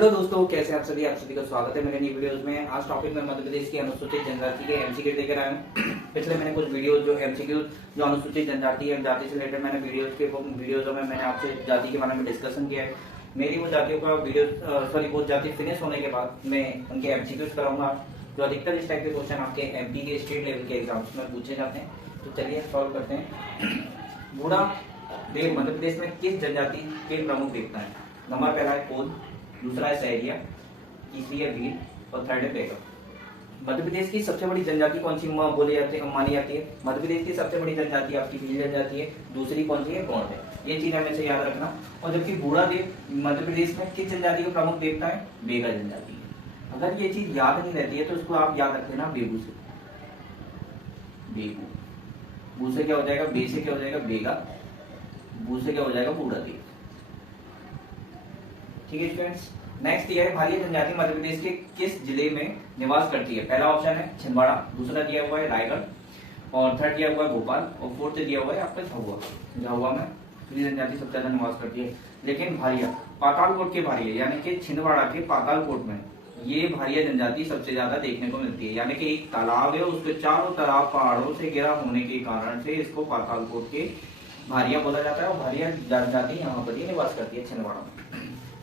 Hello दोस्तों, कैसे आप सभी का स्वागत है मेरे नई वीडियोस में। आज टॉपिक में मध्य प्रदेश की अनुसूचित जनजाति के एमसीक्यू लेकर आया हूं। पिछले मैंने कुछ वीडियोस जो एमसीक्यू जो अनुसूचित जनजाति है जाति से रिलेटेड मैंने वीडियोस में मैंने आपसे जाति के बारे में डिस्कशन किया है। मेरी वो जातियों का वो जाति फिनिश होने के बाद मैं उनके एमसीक्यूज कराऊंगा जो अधिकतर इस टाइप के क्वेश्चन आपके एमपी के स्टेट लेवल के एग्जाम्स में पूछे जाते हैं। तो चलिए सॉल्व करते हैं। बूढ़ा देव मध्य प्रदेश में किस जनजाति के प्रमुख देवता है? नंबर पहला है कोल, दूसरा है सहरिया, तीसरी है भील और थर्ड है बेगा। मध्य प्रदेश की सबसे बड़ी जनजाति कौन सी मानी जाती है? मध्य प्रदेश की सबसे बड़ी जनजाति आपकी भील जनजाति है। दूसरी कौन सी है? गौड़ है। ये चीज हमें से याद रखना। और जबकि बूढ़ा देव मध्य प्रदेश में किस जनजाति का प्रमुख देवता है? बेगा जनजाति। अगर ये चीज याद नहीं रहती है तो उसको आप याद रख लेना बेगू से। बेगू, बू से क्या हो जाएगा? बे से क्या हो जाएगा? बेगा, बू से क्या हो जाएगा? बूढ़ा देव। ठीक है स्टूडेंट्स। नेक्स्ट दिया है भारिया जनजाति मध्य प्रदेश के किस जिले में निवास करती है? पहला ऑप्शन है छिंदवाड़ा, दूसरा दिया हुआ है रायगढ़ और थर्ड दिया हुआ है भोपाल और फोर्थ दिया हुआ है आपका झाबुआ। झाबुआ में पूरी जनजाति सबसे ज्यादा निवास करती है। लेकिन भारिया पातालकोट के भारिया यानी कि छिंदवाड़ा के पातालकोट में ये भारिया जनजाति सबसे ज्यादा देखने को मिलती है। यानी कि एक तालाब है, उसके चारों तरफ पहाड़ों से घिरा होने के कारण से इसको पातालकोट के भारिया बोला जाता है और भारिया जनजाति यहाँ पर निवास करती है छिंदवाड़ा में।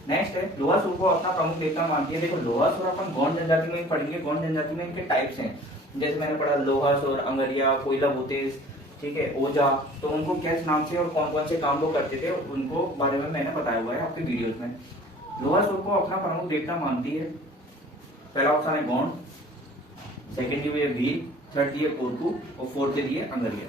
नेक्स्ट है लोहासुर को अपना प्रमुख देवता मानती है। देखो लोहासुर अपन गौड़ जनजाति में पढ़ेंगे। गौड़ जनजाति में इनके टाइप्स हैं, जैसे मैंने पढ़ा लोहासुर, अंगरिया, कोयला भूतेश, ठीक है, ओझा। तो उनको किस नाम से और कौन कौन से काम वो करते थे उनको बारे में मैंने बताया हुआ है आपके वीडियोस में। लोहासुर को अपना प्रमुख देवता मानती है। पहला ऑप्शन है गौड़, सेकेंड दी है भील, थर्ड दी है कोरकू और फोर्थ दी है अंगरिया।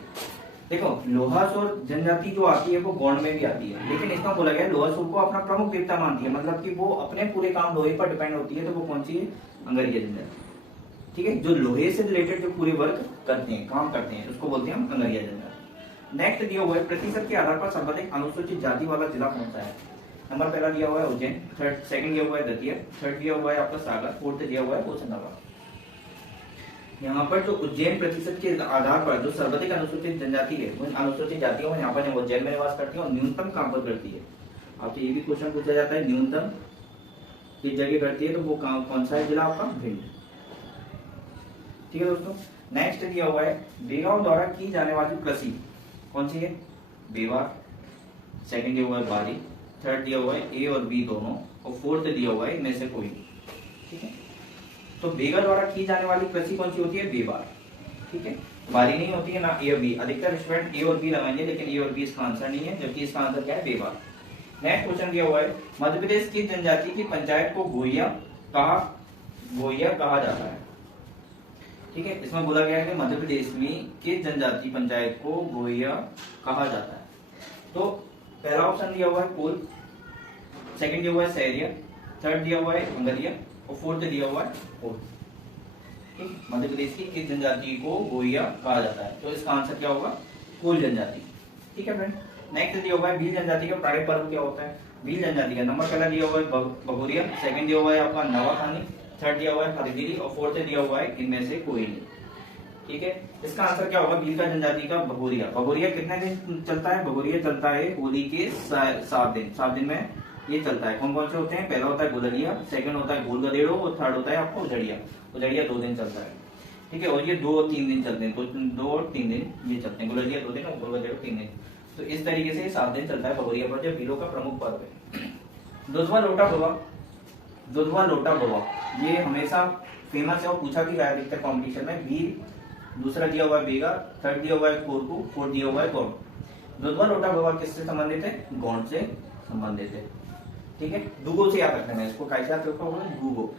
देखो लोहासुर जनजाति जो आती है वो गौड़ में भी आती है, लेकिन इसका बोला गया लोहासुर को अपना प्रमुख देवता मानती है, मतलब कि वो अपने पूरे काम लोहे पर डिपेंड होती है। तो वो कौन सी है? अंगरिया जनजाति। ठीक है, जो लोहे से रिलेटेड जो पूरे वर्क करते हैं, काम करते हैं, उसको बोलते हैं हम अंगरिया जनजाति। नेक्स्ट दिया हुआ है प्रतिशत के आधार पर सर्वाधिक अनुसूचित जाति वाला जिला कौन सा है? नंबर पहला दिया हुआ है उज्जैन, सेकंड दिया हुआ है दतिया, थर्ड दिया हुआ है आपका सागर, फोर्थ दिया हुआ है होशंगाबाद। यहाँ पर जो उज्जैन प्रतिशत के आधार पर जो सर्वाधिक अनुसूचित जनजाति है, उन अनुसूचित जातियों में यहाँ पर उज्जैन में निवास करती है और न्यूनतम कहाँ पर करती है? आपसे ये भी क्वेश्चन पूछा जाता है, न्यूनतम किस जगह करती है? तो वो कौन सा है जिला आपका? भिंड। ठीक है दोस्तों। नेक्स्ट दिया हुआ है बेगाओं द्वारा की जाने वाली कृषि कौन सी है? बेवा, सेकंड दिया हुआ है बारी, थर्ड दिया हुआ है ए और बी दोनों और फोर्थ दिया हुआ है इनमें से कोई। ठीक है, तो बेगा द्वारा की जाने वाली कृषि कौन सी होती है? बेवार। ठीक है, बारी नहीं होती है ना ए और बी। अधिकतर स्टूडेंट ए और बी लगाएंगे, लेकिन ए और बी इसका आंसर नहीं है, जबकि इसका आंसर क्या है? बेवार। नेक्स्ट क्वेश्चन दिया हुआ है मध्य प्रदेश की जनजाति की पंचायत को गोइया कहा जाता है। ठीक है, इसमें बोला गया है कि मध्य प्रदेश में किस जनजाति पंचायत को गोइया कहा जाता है। तो पहला ऑप्शन दिया हुआ है कोल, सेकंड दिया हुआ है सहरिया, थर्ड दिया हुआ है अंगरिया और फोर्थ दिया हुआ है कोल। मध्य प्रदेश की किस जनजाति को गोइया कहा जाता है? तो इसका आंसर क्या होगा? कोल जनजाति। ठीक है फ्रेंड। नेक्स्ट दिया हुआ है भील जनजाति का प्राणिक पर्व क्या होता है? भील जनजाति का नंबर पहला दिया हुआ है भगोरिया, सेकंड दिया हुआ है आपका नवाखानी, थर्ड दिया हुआ है हरगिरी और फोर्थ दिया हुआ है इनमें से कोई नहीं। ठीक है, इसका आंसर क्या होगा? भील का जनजाति का भगोरिया। भगोरिया कितने दिन चलता है? भगोरिया चलता है होली के 7 दिन। 7 दिन में ये चलता है। कौन कौन से होते हैं? पहला होता है गुदड़िया, सेकंड होता है गोल गदेड़ो और थर्ड होता है आपको उजड़िया। उजड़िया 2 दिन चलता है। ठीक है, और ये 2 और 3 दिन चलते हैं। 2 और 3 दिन ये चलते हैं। गुदड़िया 2 दिन और गोल गदेड़ो 3 दिन। तो इस तरीके से 7 दिन चलता है भगोरिया पर्व, जो भीलों का प्रमुख पर्व है। दुधवा लोटा बवा ये हमेशा फेमस है और पूछा भी गया अधिकतर कॉम्पिटिशन में। भील, दूसरा दिया हुआ है बेगा, थर्ड दिया हुआ है कोरकू, फोर्थ दिया हुआ है गौड़। दुधवा लोटा बवा किससे संबंधित है? गौड़ से संबंधित है। ठीक है, दुगो से याद रखना है इसको। कैसे याद रखोगे? दुगो।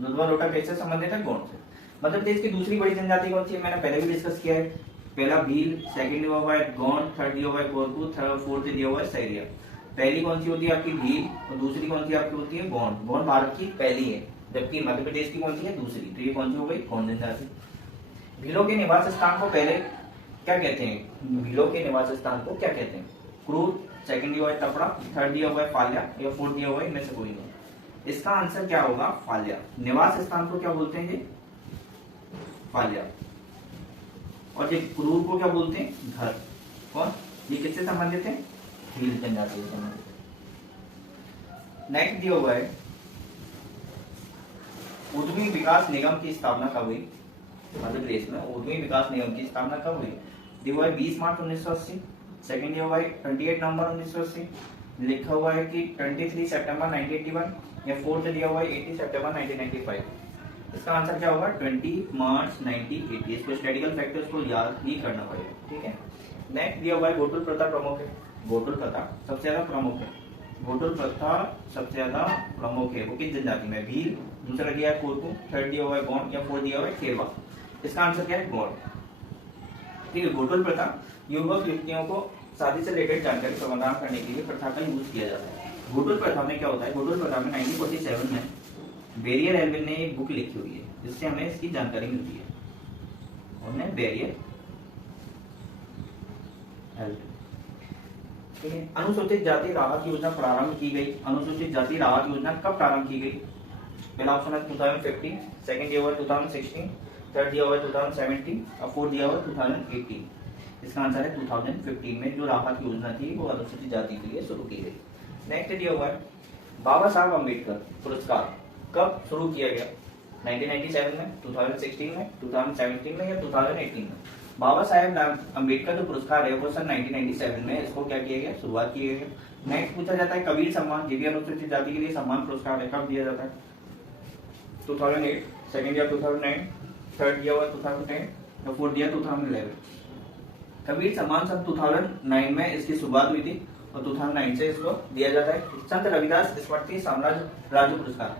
दुधवा लोटा कैसे संबंधित है? गौड़ से। मध्य प्रदेश की दूसरी बड़ी जनजाति कौन सी है? मैंने पहले भी डिस्कस किया है। पहला भील, सेकंड दिया हुआ है गौड़, थर्ड दिया हुआ है कोरकू, थर्ड फोर्थ दिया हुआ है सहरिया। पहली कौन सी होती है आपकी? भील और दूसरी कौन सी आपकी होती है? गौड़। गौड़ भारत की पहली है, जबकि मध्य प्रदेश की कौन सी है? दूसरी। तो ये कौन सी हो गई? गौड़ जनजाति। भीलों के निवास स्थान को पहले क्या कहते हैं? भीलों के निवास स्थान को क्या कहते हैं? क्रूर, सेकंड दिया हुआ है तपड़ा, थर्ड दिया हुआ है फाल्या या फोर्थ दिया हुआ है इनमें से कोई नहीं। इसका आंसर क्या होगा? फाल्या। निवास स्थान को क्या बोलते हैं? ये फाल्या। और ये क्रूर को क्या बोलते हैं? घर। कौन? ये किससे संबंधित है? भील जनजाति से संबंधित। नेक्स्ट दिया हुआ है उद्यमी विकास निगम की स्थापना कब हुई मध्य प्रदेश में। उद्यमी विकास निगम की स्थापना कब हुई? दिया हुआ है 20 मार्च 1980। सेकंड दिया हुआ है 28 नवंबर 1980। लिखा हुआ है कि 23 सितंबर 1981 या फोर्थ दिया हुआ है 80 सितंबर 1995। इसका आंसर क्या होगा? 20 मार्च 1980। इसको स्टैटिकल फैक्टर्स को याद ही करना पड़ेगा, ठीक है। नेक्स्ट दिया हुआ है घोटुल प्रथा प्रमुख है। घोटुल प्रथा सबसे ज्यादा प्रमुख है। घोटुल प्रथा सबसे ज्यादा प्रमुख है वो किस जनजाति में? भील। दूसरा दिया है कोरकू। थर्ड दिया हुआ है गौंड या फोर्थ दिया हुआ है खेरवा। इसका आंसर क्या है? गौंड, ठीक है। घोटुल प्रथा युवक युवतियों को शादी से रिलेटेड जानकारी प्रदान करने के लिए प्रथा का यूज किया जाता है। घोटुल प्रथा में क्या होता है? घोटुल प्रथा में 1947 में बैरियर एल्विन ने एक बुक लिखी हुई है जिससे हमें इसकी जानकारी मिलती है। उन्हें बैरियर एल्विन, ठीक है। अनुसूचित जाति राहत योजना प्रारंभ की गई। अनुसूचित जाति राहत योजना कब प्रारंभ की गई? पहला ऑप्शन है 2015, सेकंड दिया हुआ है 2016, थर्ड दिया हुआ है 2017 और फोर्थ दिया हुआ है 2018। इसका आंसर है 2015 में जो राहत योजना थी वो अनुसूचित जाति के लिए शुरू की गई। नेक्स्ट दिया हुआ है बाबा साहब अम्बेडकर पुरस्कार कब शुरू किया गया? 1997 में, 2016 में, 2017 में या 2018 में? बाबा साहेब अम्बेडकर जो पुरस्कार है वो सन 1997 में इसको क्या किया गया? शुरुआत की गई है। नेक्स्ट पूछा जाता है कबीर सम्मान, ये भी अनुसूचित जाति के लिए सम्मान पुरस्कार है, कब दिया जाता है? 2008, सेकंड ईयर 2009, थर्ड ईयर 2010 और फोर्थ ईयर 2011। कबीर सम्मान सन 2009 में इसकी शुरुआत हुई थी और 2009 से इसको दिया जाता है। संत रविदास स्मृति साम्राज्य राज्य पुरस्कार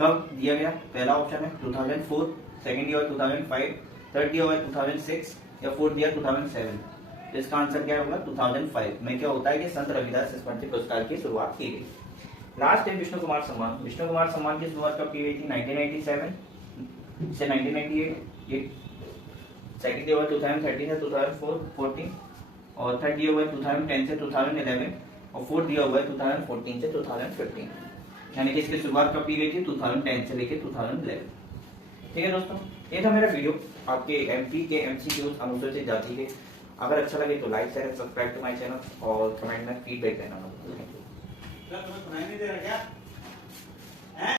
कब दिया गया? पहला ऑप्शन है 2004, सेकंड ईयर 2005, थर्ड ईयर 2006 या फोर्थ ईयर 2007। इसका आंसर क्या होगा? 2005 में क्या होता है कि संत रविदास स्मृति पुरस्कार की शुरुआत की गई। लास्ट है विष्णु कुमार सम्मान। विष्णु कुमार सम्मान की शुरुआत कब की गई थी? 1997 से 1998। ये सेकंड ईयर 2013 से 2014 और थर्ड ईयर 2010 से 2011 और फोर्थ ईयर 2014 से 2015। यानी कि इसकी शुरुआत कब की गई थी? 2010 से लेकर 2011। ठीक है दोस्तों, ये था मेरा वीडियो आपके एमपी के एमसीक्यूज अनुसूचित जाति के। अगर अच्छा लगे तो like share subscribe to my channel और कमेंट में फीडबैक देना। तुम्हें सुनाई नहीं दे रहा क्या?